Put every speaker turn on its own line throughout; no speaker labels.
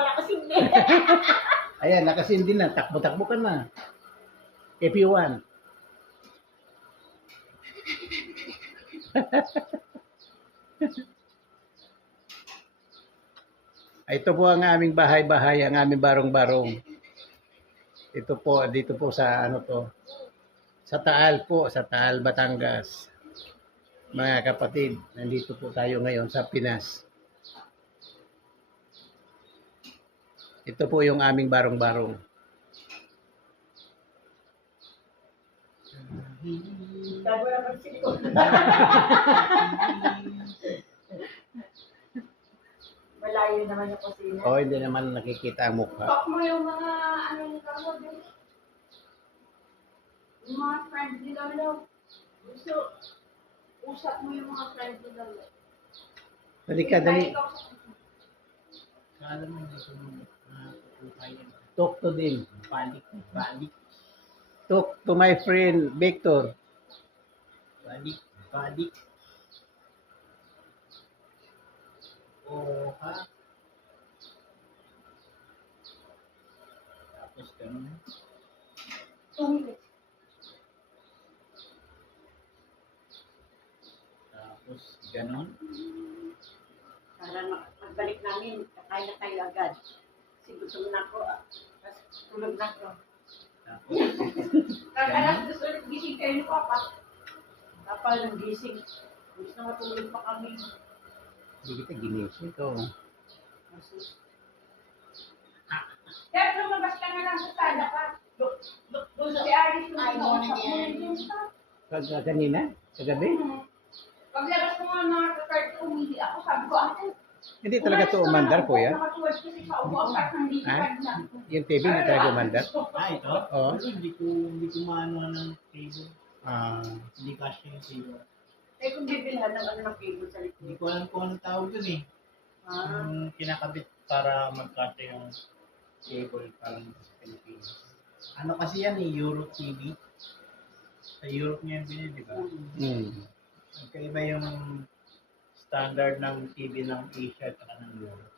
nakasindi.
Ayan, nakasindi na. Takbo-takbo ka na. If you want. Ito po ang aming bahay-bahay, ang aming barong-barong. Ito po, dito po sa ano to. Sa Taal po, sa Taal, Batangas. Mga kapatid, nandito po tayo ngayon sa Pinas. Ito po yung aming barong-barong.
Bago naman sila. Malayo naman yung kusina.
O, hindi naman nakikita ang mukha.
Talk mo yung mga ano yung kamo, yung mga friends ni Lolo. Gusto, usap mo yung mga friends ni Lolo.
Dali ka, dali.
Alam mo, gusto mo kaya.
Talk to them.
Balik.
Talk to my friend, Victor.
Balik. Oh, ha? Tapos ganun.
2 minutes.
Tapos ganun.
Para magbalik namin, kakain na tayo agad. Kasi gutom na ako. Tapos tulog na ako.
Tapos,
Kakalas gusto ulit gising kayo ni Papa. Papa ng gising. Gusto na matulog pa kami.
Hindi kita ginising ko.
Kaya lumabas ka na lang sa sala ka. Doon si Alice yung kausap mo.
Kanina? Kagabi?
Paglabas ko nga mga kakart ko, umili ako. Sabi ko, ate.
Hindi talaga to umandar, kuya.
Nakatuwad kasi sa ubo at hindi
Ha?
na.
Yung TV hindi talaga umandar.
ito?
Oo.
Kasi hindi ko maano ng cable.
Ah,
Hindi kasi yung cable.
Eh kung bibilhan ng ano ng cable sa likod.
Hindi ko alam kung anong tawag dun eh.
Ah.
Yung kinakabit para magkasya yung cable parang sa Pilipinas. Ano kasi yan eh, Euro TV. Sa Europe niya yung binili, di ba? Magkaiba yung standard ng TV ng Asia at ng Europe.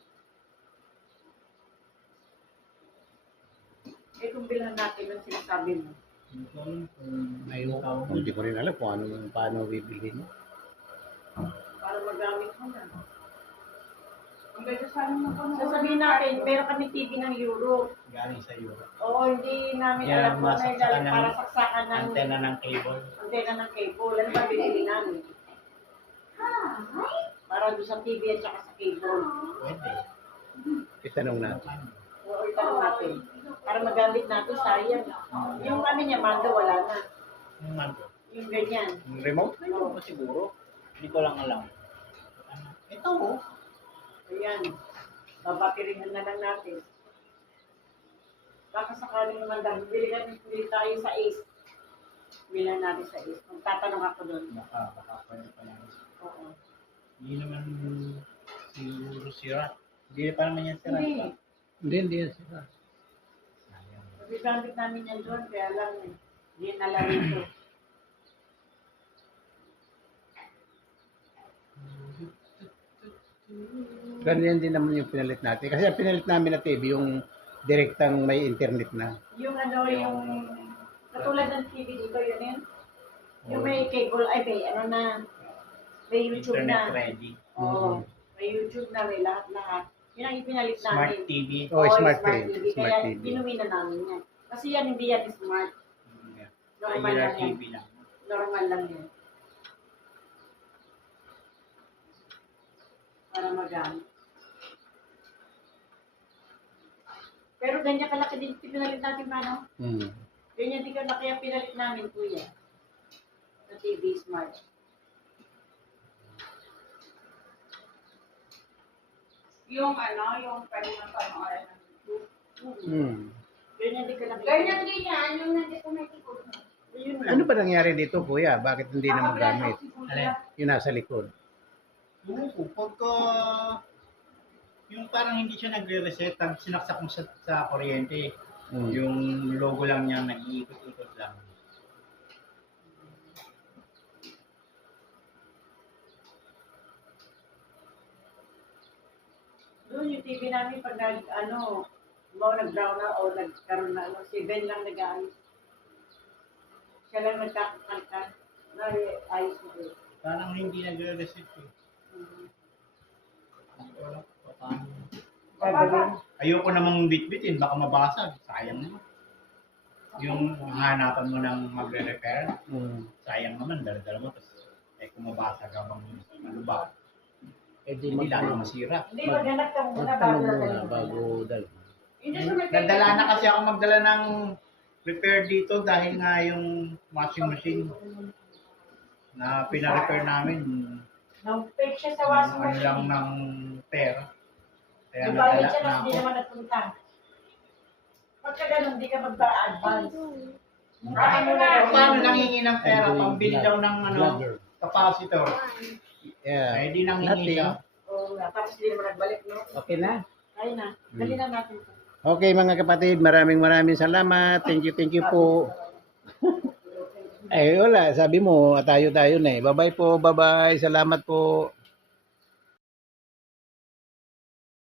Eh kung bilhan natin ang sinasabi mo.
Hindi ko alam kung
ayun.
tawag
Hindi ko rin alam kung paano bibilhin.
Para magamit mo na. Ang ganda sana mo po. Sasabihin natin, meron kami TV ng Europe.
galing sa Europe.
Oo, hindi namin
Yeah,
alam kung ano
masaksakan
yung
ng
para saksakan ng
Antena ng cable.
antena ng cable. Ano ba binili namin? Para doon sa TV at saka sa cable.
Pwede.
Itanong natin.
Oo, itanong natin. Para magamit natin, sayang. Yung ano niya, mando, wala na.
Yung mando.
Yung ganyan.
Yung remote?
Mayroon ko siguro. Hindi ko lang alam. Ito oh.
Ayan. Babatiringan na lang natin. Baka sakaling naman dahil bili tayo sa Ace. Bilan natin sa Ace. Kung tatanong ako doon.
Baka pwede pa lang.
Oo.
Hindi naman siguro sirat. Hindi pa naman yan sirat.
Hindi.
Hindi yan sila.
Sayang.
Nagamit namin yan doon. Kaya lang eh. Hindi na lang ito.
Ganyan din naman yung pinalit natin. Kasi ang pinalit namin na TV, yung direktang may internet na.
Yung ano, yung katulad ng TV dito, yun yun. Yung may cable, ay may ano na, may YouTube
Internet
na.
ready.
Oo. May YouTube na, may lahat-lahat. Yun ang ipinalit
Smart
namin.
TV.
Oh,
Oo,
smart TV.
Kaya
Smart TV.
pinuwi na namin yan. Kasi yan, hindi yan smart. Normal
Regular
lang yan.
TV lang.
Normal lang yan. Para magamit. Pero ganyan kalaki din pinalit natin, Mano. Ganyan din kalaki ang pinalit namin, Kuya. Sa TV Smart. Yung ano, yung pwede na panoorin ng YouTube. Ganyan din kalaki. Ganyan din yan, yung nandito may tikod mo. Yun lang.
Ano ba nangyari dito, kuya? Bakit hindi na magamit?
Alin?
Yung nasa likod.
Pagka yung parang hindi siya nagre-reset, pag sinaksak mo sa kuryente, yung logo lang niya nag-iikot-ikot lang.
Doon yung TV na
namin pag nag-brown na o nagkaroon na si Ben lang nag-aayos. Siya lang nagkakakanta. Ayos mo din.
Parang hindi nagre-receive eh. Wala pa paano.
Gagawin.
Ayoko namang bitbitin, baka mabasag. Sayang naman. Yung hanapan mo ng magre-repair, sayang naman, dala-dala mo. Tapos, kung mabasag habang ano ba, hindi lalo masira.
Hindi, maghanap ka muna
Magtanong
bago
muna bago dal.
Hindi sa may
Nagdala na kasi ako magdala ng repair dito dahil nga yung washing machine na pina-repair namin,
Nag-fake siya sa washing
ano lang
machine.
ng pera. Kaya
Nagbayad
nagdala
siya
na
tapos hindi
ako.
naman nagpunta. Pagka ganun, hindi ka magpa-advance.
Paano nangingi ng pera? Pambili daw ng
Vlogger.
capacitor.
Yeah.
Ay, di nangingi
Nothing.
siya.
Oo nga, tapos hindi naman nagbalik, no?
Okay na?
Kaya na. Dali na natin ito.
Okay mga kapatid, maraming salamat. Thank you po. Wala, sabi mo, tayo na eh. Bye-bye po, bye-bye. Salamat po.